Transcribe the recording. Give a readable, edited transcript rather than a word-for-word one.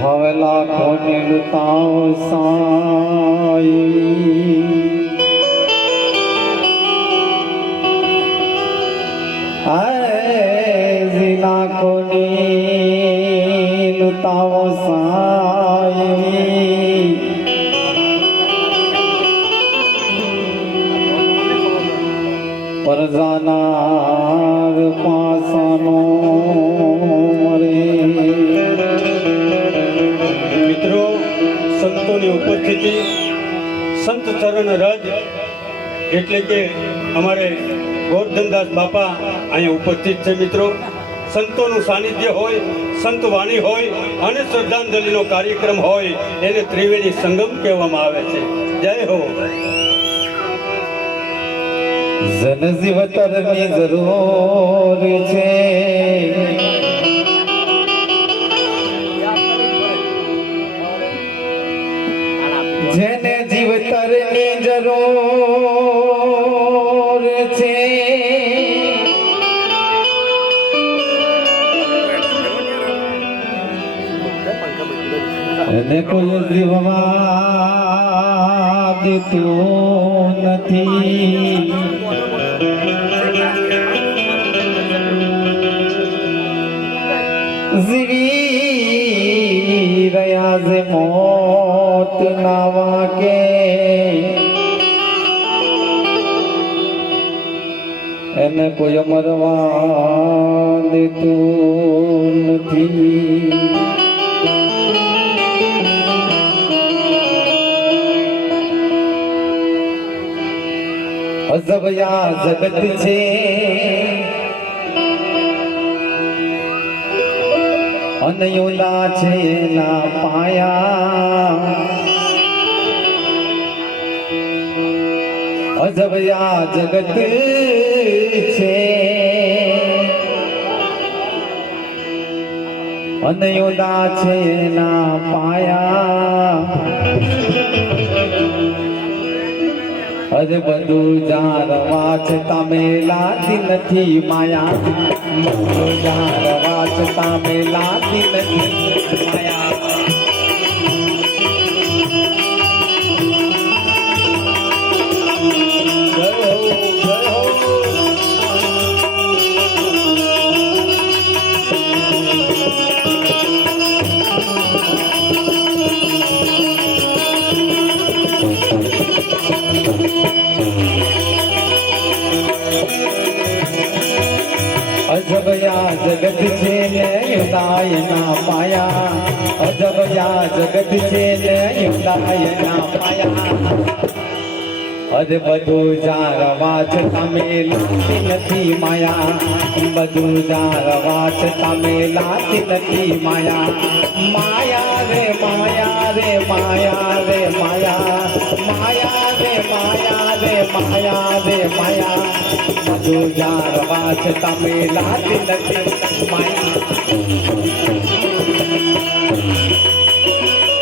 હવે લાખો નીલતાઓ સાઈ આય લાખો નીલતાઓ સાઈ પરજાનાર પાસાનો સંતોની ઉપસ્થિતિ સંત ચરણ રજ એટલે કે અમારે ગોરધનદાસ બાપા અહીંયા ઉપસ્થિત છે. મિત્રો, સંતોનું સાનિધ્ય હોય, સંત વાણી હોય અને શ્રદ્ધાંજલિનો કાર્યક્રમ હોય એને ત્રિવેણી સંગમ કહેવામાં આવે છે. જય હો. જનજીવતરની જરૂર છે, જેને જીવતરની જરૂર છે, એને કોઈ જીવવા દેતું નથી. જીવી રહ્યા છે મોત ના વાકે, એને કોઈ મરવા દેતું નથી. અજબ યા જગત છે, અનયોલા છે એના પાયા. અજબ યા જગત છે, અનયોલા છે એના પાયા. અરે બધું જાણવા છે તમે લાતી નથી માયા. બધું જાણવા છે તમે લાતી નથી માયા. અજબ યા જગત છે ને યુદાયના પાયા. અજબ યા જગત છે ને યુદાયના પાયા. અરે બધું જાણવા છે તમે લાતી નથી માયા. બધું જાણવા છે તમે લાતી નથી માયા. માયા રે માયા રે માયા રે માયા. માયા રે માયા રે માયા રે માયા. બધું જાણવા છે તમે લાતી નથી માયા.